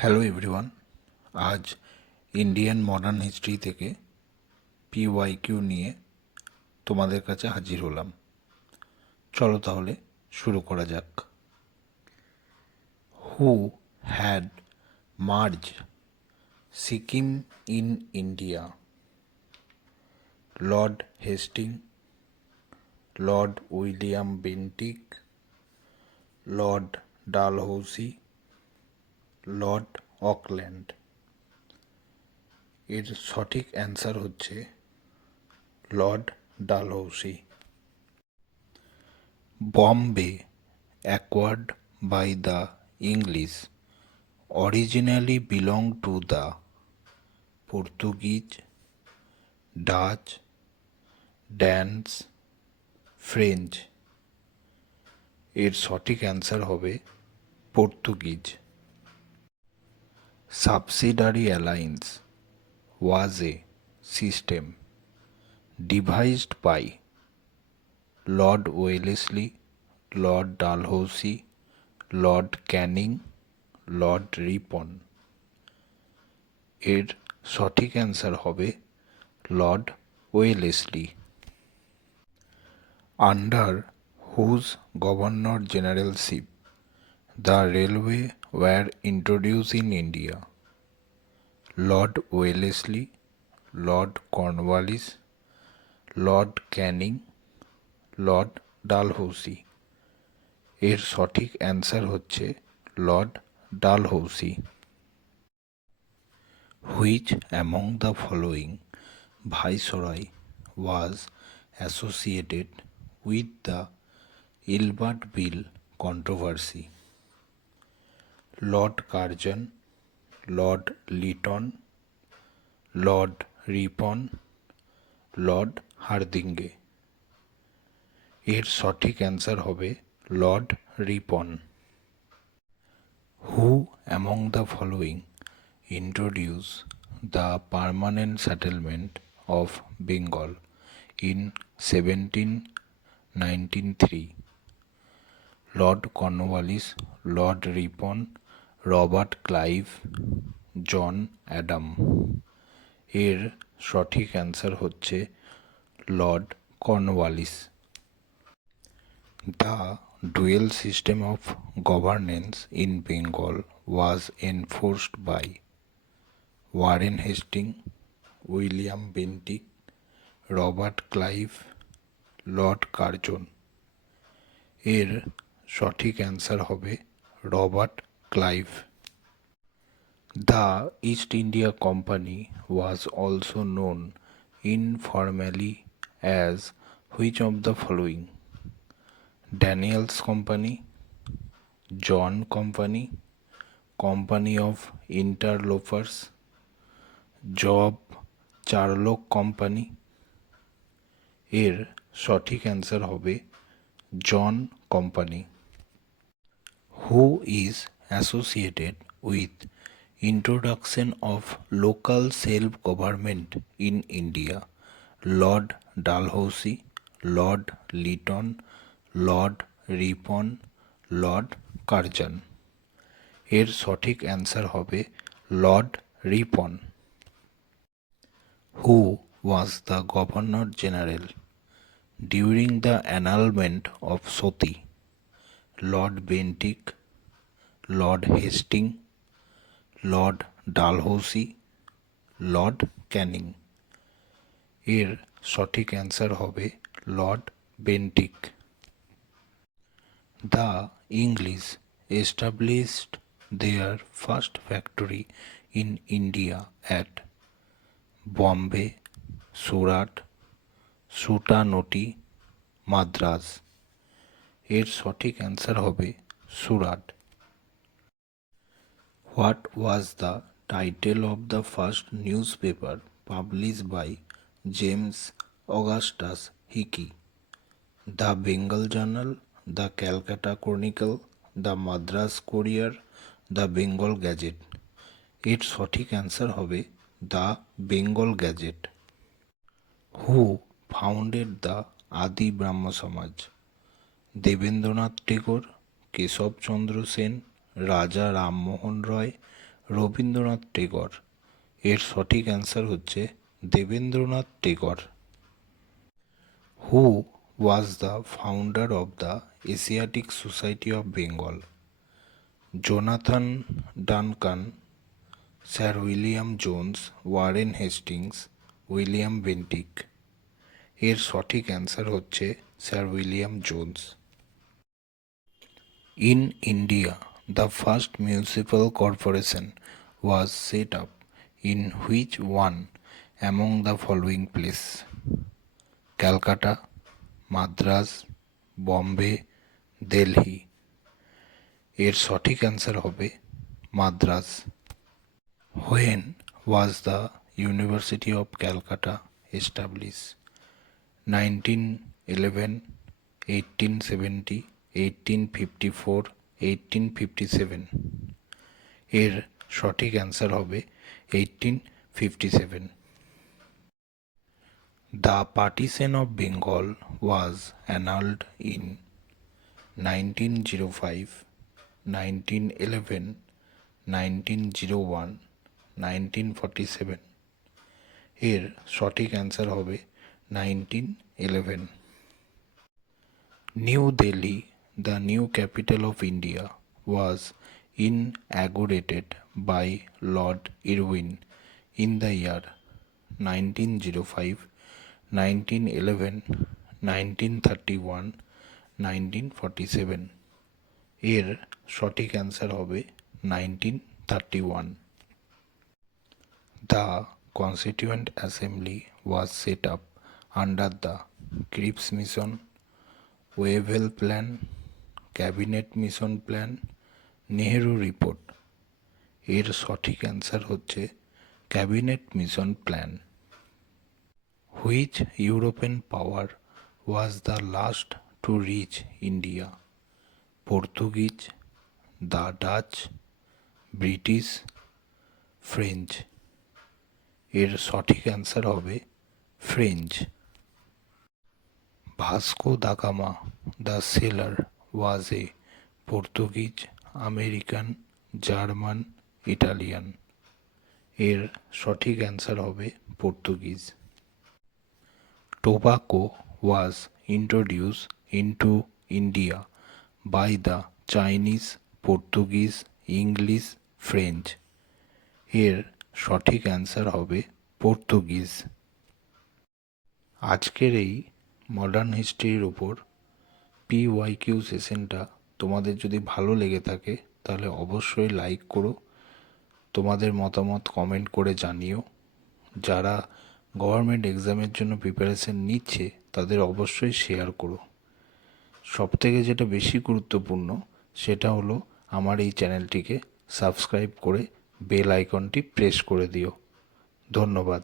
Hello everyone. আজ Indian modern history থেকে পিওয়াইকিউ নিয়ে তোমাদের কাছে হাজির হলাম। চলো তাহলে শুরু করা যাক। Who had merge Sikkim in India? Lord Hastings, Lord William Bentinck, Lord Dalhousie, Lord Auckland. এর সঠিক অ্যান্সার হচ্ছে Lord Dalhousie. Bombay, acquired by the English, originally belonged to the Portuguese, Dutch, Danes, French. এর সঠিক অ্যান্সার হবে Portuguese. Subsidiary alliance was a system devised by Lord Wellesley, Lord Dalhousie, Lord Canning, Lord Ripon। এর সঠিক অ্যান্সার হবে Lord Wellesley. Under whose governor generalship the railway was introduce in India? Lord Wellesley, Lord Cornwallis, Lord Canning, Lord Dalhousie. এর সঠিক অ্যান্সার হচ্ছে Lord Dalhousie. Which among the following viceroy was associated with the Ilbert Bill controversy? Lord Curzon, Lord Lytton, Lord Ripon, Lord Hardinge। এর সঠিক অ্যান্সার হবে লর্ড Ripon. Who among the following introduced the permanent settlement of Bengal in 1793? Lord Cornwallis, Lord Ripon, Robert Clive, John Adam. এর সঠিক অ্যান্সার হচ্ছে Lord Cornwallis. The dual system of governance in Bengal was enforced by Warren Hasting, William Bentinck, Robert Clive, Lord Curzon. এর সঠিক অ্যান্সার হবে Robert Clive. The East India Company was also known informally as which of the following? Daniels Company, John Company, Company of Interlopers, Job Charnock Company. এর সঠিক অ্যান্সার হবে John Company. Who is associated with introduction of local self government in India? Lord Dalhousie, Lord Lytton, Lord Ripon, Lord Curzon. এর সঠিক অ্যান্সার হবে লর্ড Ripon. Who was the Governor General during the annulment of Soti? Lord Bentinck, Lord Hastings, Lord Dalhousie, Lord Canning। এর সঠিক অ্যান্সার হবে Lord Bentinck. The English established their first factory in India at Bombay, Surat, Sutanuti, Madras. এর সঠিক অ্যান্সার হবে Surat. What was the title of the first newspaper published by James Augustus Hicky? The Bengal Journal, the Calcutta Chronicle, the Madras Courier, the Bengal Gazette. এর সঠিক অ্যান্সার হবে the Bengal Gazette. Who founded the Adi Brahmo সমাজ? দেবেন্দ্রনাথ টেগোর, কেশবচন্দ্র সেন, রাজা রামমোহন রয়, রবীন্দ্রনাথ টেগর। এর সঠিক অ্যান্সার হচ্ছে Debendranath Tagore. Who was the founder of the Asiatic Society of Bengal? Jonathan Duncan, sir William Jones, Warren Hastings, William Bentinck. এর সঠিক অ্যান্সার হচ্ছে sir William Jones. In India, the first municipal corporation was set up in which one among the following places? Calcutta, Madras, Bombay, Delhi. এর সঠিক অ্যান্সার হবে Madras. When was the University of Calcutta established? 1911, 1870, 1854, 1857। এর সঠিক অ্যান্সার হবে 1857। The partition of Bengal was annulled in 1905, 1911, 1901, 1947। এর সঠিক অ্যান্সার হবে 1911। New Delhi, the new capital of India, was inaugurated by Lord Irwin in the year 1905, 1911, 1931, 1947। এর সঠিক অ্যান্সার হবে 1931। The Constituent Assembly was set up under the Cripps Mission, Wavell Plan, Cabinet Mission Plan, Nehru report. এর সঠিক অ্যান্সার হচ্ছে Cabinet Mission Plan. Which European power was the last to reach India? Portuguese, the Dutch, British, French. এর সঠিক অ্যান্সার হবে French. Vasco da Gama the sailor was a Portuguese, American, German, Italian. এর সঠিক অ্যান্সার হবে Portuguese. Tobacco was introduce into India by the Chinese, Portuguese, English, French. এর সঠিক অ্যান্সার হবে পর্তুগিজ। আজকের এই মডার্ন হিস্ট্রির উপর PYQ সেশনটা তোমাদের যদি ভালো লেগে থাকে তাহলে অবশ্যই লাইক করো, তোমাদের মতামত কমেন্ট করে জানিও। যারা গভর্নমেন্ট এক্সামের জন্য প্রিপারেশন নিচ্ছে তাদের অবশ্যই শেয়ার করো। সবথেকে যেটা বেশি গুরুত্বপূর্ণ সেটা হলো আমার এই চ্যানেলটিকে সাবস্ক্রাইব করে বেল আইকনটি প্রেস করে দিও। ধন্যবাদ।